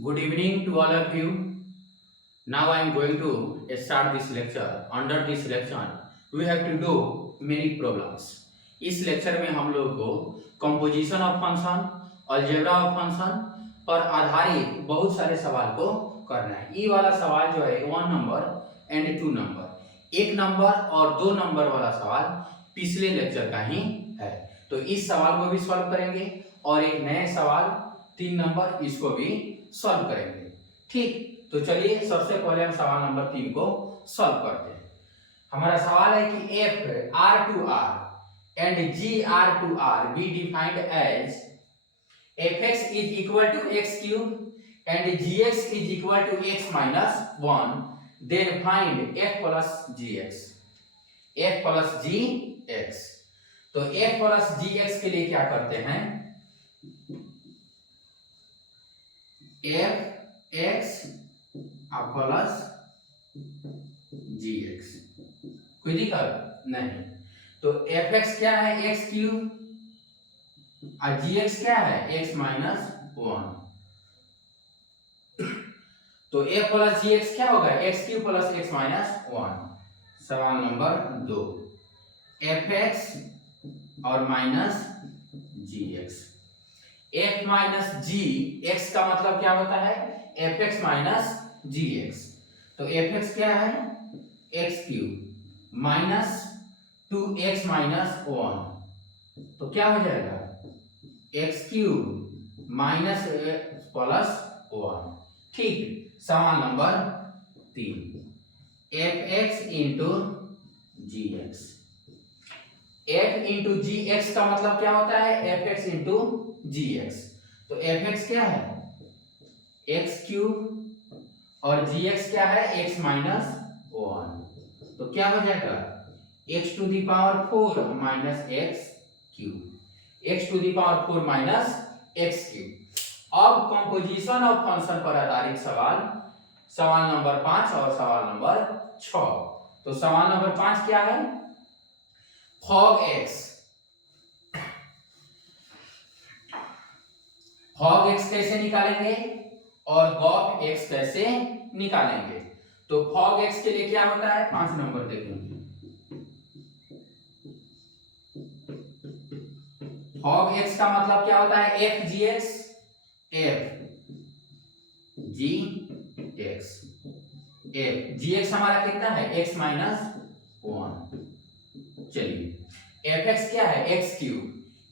Good evening to all of you. Now I am going to start this lecture. Under this lecture, we have to do many problems. इस lecture में हम लोग को composition of function, algebra of function पर आधारित बहुत सारे सवाल को करना है। ये वाला सवाल जो है 1 नंबर एंड 2 नंबर, 1 नंबर और 2 नंबर वाला सवाल पिछले लेक्चर का ही है। तो इस सवाल को भी सॉल्व करेंगे और एक नए सवाल 3 नंबर इसको भी सॉल्व करेंगे। ठीक, तो चलिए सबसे पहले हम सवाल नंबर 3 को सॉल्व करते हैं। हमारा सवाल है कि f r to r and g r to r be defined as fx is equal to x cube and gx is equal to x minus 1, then find f plus gx। f plus gx, तो f plus gx के लिए क्या करते हैं, f x plus gx, कोई दिक्कत नहीं। तो एफ एक्स क्या है, एक्स क्यूब और जी एक्स क्या है, एक्स माइनस 1। तो ए प्लस जी एक्स क्या होगा, x cube plus x minus 1। सवाल नंबर 2, एफ एक्स और माइनस जी एक्स। एफ माइनस जी एक्स का मतलब क्या होता है, एफ एक्स माइनस जी एक्स। तो एफ एक्स क्या है, x cube minus 2x minus 1, तो क्या हो जाएगा, एक्स क्यूब माइनस प्लस 1। ठीक, सवाल नंबर 3, एफ एक्स इंटू जी एक्स। एफ इंटू जी एक्स का मतलब क्या होता है, एफ एक्स इंटू जी एक्स। तो एफ एक्स क्या है, एक्स क्यूब और जी एक्स क्या है, एक्स माइनस 1। तो क्या हो जाएगा, x to the power 4 minus x cube, x to the power 4 minus x cube. अब कंपोजिशन ऑफ फंक्शन पर आधारित सवाल, सवाल नंबर 5 और सवाल नंबर 6। तो सवाल नंबर 5 क्या है, फॉग एक्स कैसे निकालेंगे और गॉफ एक्स कैसे निकालेंगे। तो फॉग एक्स के लिए क्या होता है, 5 नंबर देखेंगे। फॉग एक्स का मतलब क्या होता है, F G x, F G x. F G x हमारा कितना है, एक्स माइनस 1। चलिए एफ एक्स क्या है, एक्स क्यूब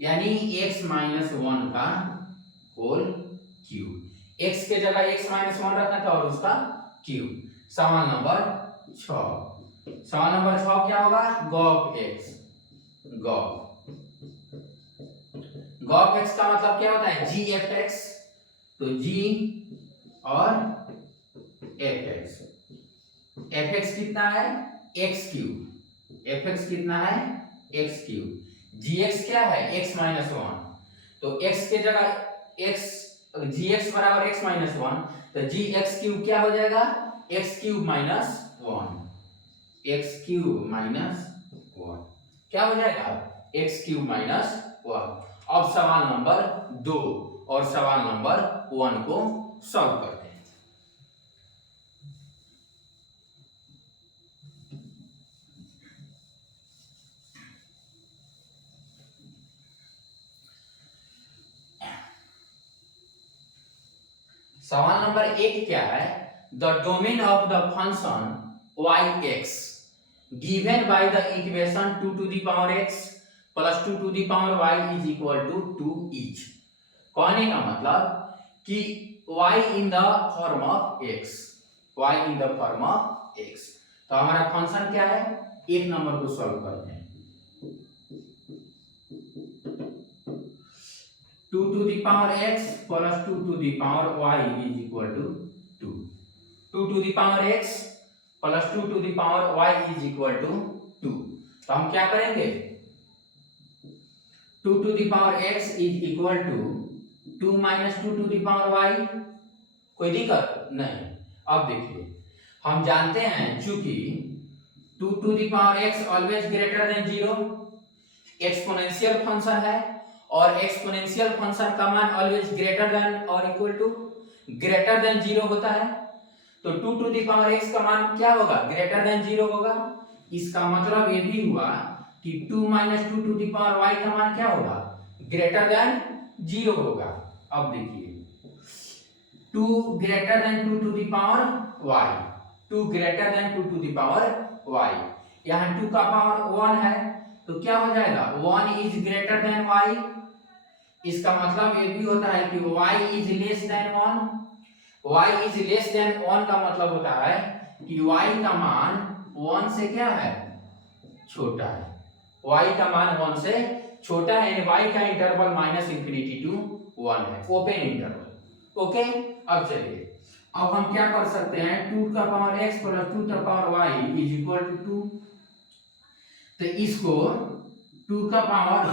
यानी एक्स माइनस 1 का होल क्यूब। एक्स के जगह एक्स माइनस 1 रखना था और उसका क्यूब। सवाल नंबर 6, सवाल नंबर 6 क्या होगा, गॉफ एक्स। गॉफ एक्स का मतलब क्या होता है, जी एफ एक्स। तो जी और एफ एक्स। एफ एक्स कितना है, एक्स क्यूब। एफ एक्स कितना है, एक्स क्यूब। जी एक्स क्या है, एक्स माइनस 1। तो एक्स के जगह एक्स, जी एक्स बराबर एक्स माइनस 1, तो जी एक्स क्यूब क्या हो जाएगा, x cube minus 1। X cube minus 1 क्या हो जाएगा, एक्स क्यूब माइनस 1। अब सवाल नंबर 2 और सवाल नंबर 1 को सॉल्व करते हैं। सवाल नंबर 1 क्या है, the domain of the function y(x) given by the equation 2 to the power x plus 2 to the power y is equal to 2 each. कहने का मतलब कि y in the form of x, y in the form of x। तो हमारा function क्या है, 1 number को solve करते हैं। 2 to the power x plus 2 to the power y is equal to 2। 2 to the power x plus 2 to the power y is equal to 2। तो हम क्या करेंगे, 2 to the power x is equal to 2 minus 2 to the power y। कोई दिक्कत नहीं। अब देखिए, हम जानते हैं चूंकि 2 to the power x always greater than 0, exponential function है और एक्सपोनेंशियल फंक्शन का मान ऑलवेज ग्रेटर देन और इक्वल टू ग्रेटर देन 0 होता है, तो 2 टू द पावर x का मान क्या होगा, ग्रेटर देन 0 होगा। इसका मतलब ये भी हुआ कि 2 minus 2 to the power y का मान क्या होगा, ग्रेटर देन 0 होगा। अब देखिए 2 greater than 2 to the power y, 2 greater than 2 to the power y, यहाँ 2 का पावर 1 है तो क्या हो जाएगा, 1 इज ग्रेटर देन y। इसका मतलब ये भी होता है कि y is less than 1। y is less than 1 का मतलब होता है कि y का मान 1 से क्या है, छोटा है। y का मान 1 से छोटा है, यानी y का इंटरवल माइनस इंफिनिटी टू 1 है, ओपन इंटरवल। ओके, अब चलिए अब हम क्या कर सकते हैं, 2 का पावर x प्लस 2 का power y is equal to 2। तो इसको 2 का power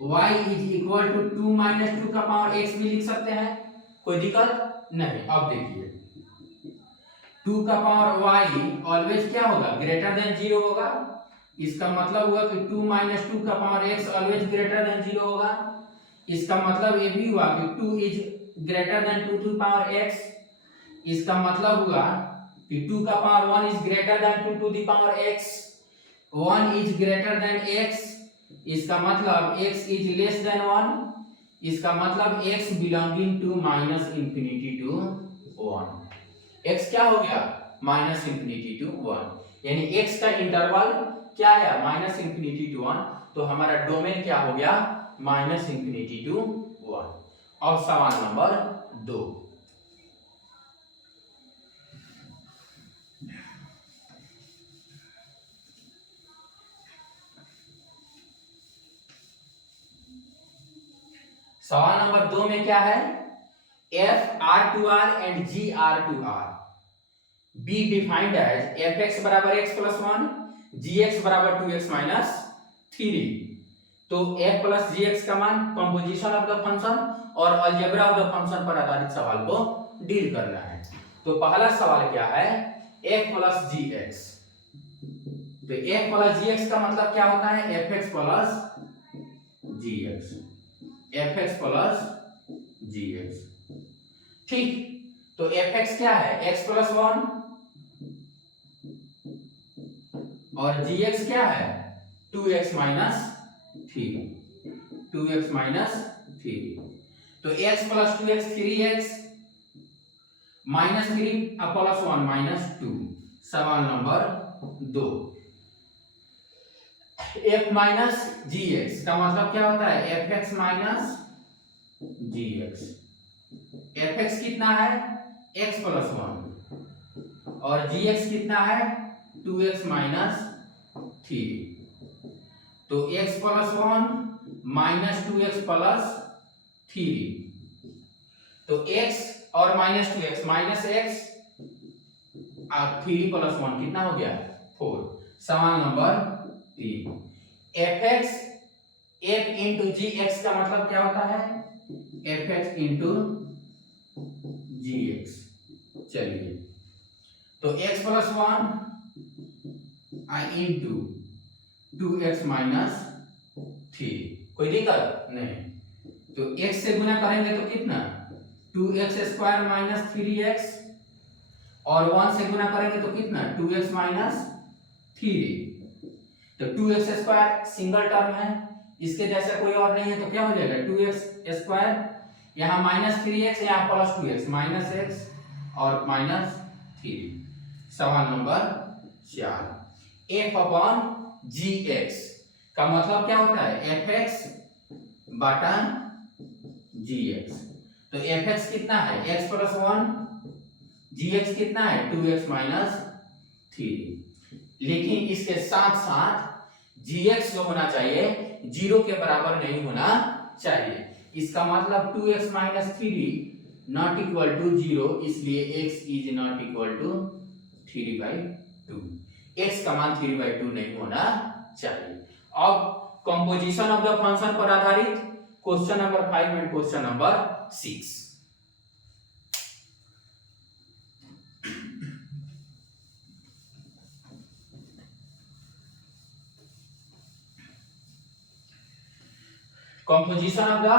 y is equal to 2 minus 2 का पावर x भी लिख सकते हैं, कोई दिक्कत नहीं। अब देखिए 2 का पावर y ऑलवेज क्या होगा, ग्रेटर देन 0 होगा। इसका मतलब हुआ कि 2 माइनस 2 का power x always greater than 0 होगा। इसका मतलब ये भी हुआ कि 2 is greater than 2 to power x। इसका मतलब हुआ कि 2 का power 1 is greater than 2 to the power x, 1 is greater than x। इसका मतलब x इज लेस देन 1। इसका मतलब x belonging to minus infinity to 1। x क्या हो गया, माइनस इंफिनिटी टू 1, यानी x का इंटरवल क्या है, माइनस इंफिनिटी टू 1। तो हमारा डोमेन क्या हो गया, माइनस इंफिनिटी टू 1। अब सवाल नंबर 2, सवाल नंबर 2 में क्या है, f r2r and g r2r be defined as fx बराबर x प्लस 1, gx बराबर 2x माइनस 3। तो f प्लस gx का मान, कंपोजिशन ऑफ द फंक्शन और अलजेब्रा ऑफ द फंक्शन पर आधारित सवाल को डील करना है। तो पहला सवाल क्या है, f प्लस gx। तो f प्लस gx का मतलब क्या होता है, fx plus gx, fx plus gx। ठीक, तो fx क्या है, x प्लस 1 और gx क्या है, 2x माइनस 3, 2x माइनस 3। तो x plus 2x 3x minus 3 plus 1 minus 2। सवाल नंबर 2, f माइनस gx का मतलब क्या होता है, fx माइनस gx। fx कितना है, x प्लस 1 और gx कितना है, 2x माइनस 3। तो x plus 1 minus 2x plus 3। तो x और माइनस 2x माइनस x और 3 प्लस 1 कितना हो गया, 4। सवाल number 3, fx f into gx का मतलब क्या होता है, fx इंटू gx। चलिए तो x plus 1 into 2x minus 3, कोई दिक्कत नहीं। तो x से गुना करेंगे तो कितना, 2x स्क्वायर माइनस 3x और 1 से गुना करेंगे तो कितना, 2x माइनस 3। तो 2x स्क्वायर सिंगल टर्म है, इसके जैसा कोई और नहीं है, तो क्या हो जाएगा, 2x स्क्वायर, यहाँ माइनस 3x, यहाँ प्लस 2x माइनस x और माइनस 3। सवाल नंबर 4, f अपॉन gx का मतलब क्या होता है, fx बटा gx। तो fx कितना है, x प्लस 1, gx कितना है, 2x माइनस 3। लेकिन इसके साथ साथ gx जो होना चाहिए 0 के बराबर नहीं होना चाहिए। इसका मतलब 2x minus 3 not equal to 0, इसलिए x is not equal to 3/2। x का मान 3/2 नहीं होना चाहिए। अब कंपोजिशन ऑफ द फंक्शन पर आधारित question number 5 and question number 6। composition of the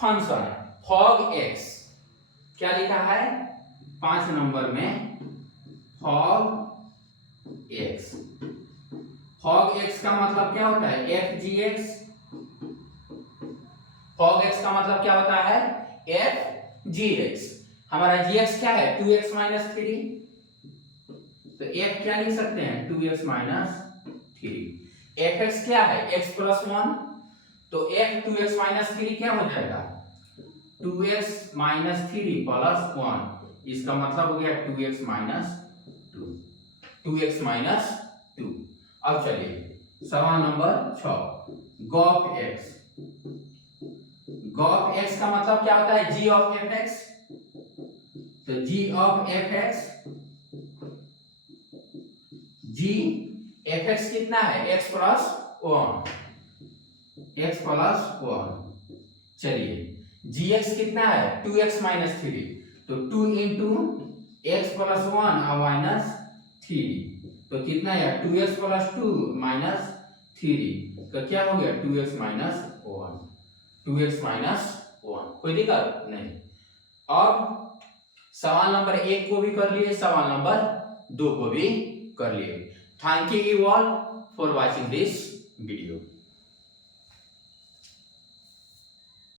function fog x क्या लिखा है 5 नंबर में फॉग एक्स। फॉग एक्स का मतलब क्या होता है F G x. Fog x का मतलब क्या होता है एफ जी एक्स। हमारा जी एक्स क्या है 2x माइनस 3, तो एफ क्या लिख सकते हैं 2x माइनस 3। एफ एक्स क्या है x प्लस 1, तो एफ 2x माइनस 3 क्या हो जाएगा 2x माइनस 3 प्लस 1, इसका मतलब हो गया 2x माइनस 2, 2x माइनस 2। अब चलिए सवाल number 6 g o f x. G o f x का मतलब क्या होता है जी ऑफ एफ एक्स, तो G of F X, G F X कितना है एक्स प्लस 1, एक्स प्लस 1। चलिए जी एक्स कितना है 2x माइनस 3, तो 2 इंटू एक्स प्लस 1 और माइनस 3, तो कितना है 2x प्लस 2 माइनस 3, तो क्या हो गया 2x माइनस 1, 2x माइनस 1। कोई दिक्कत नहीं। अब सवाल नंबर 1 को भी कर लिए, सवाल नंबर 2 को भी कर लिए। Thank you all for watching this video.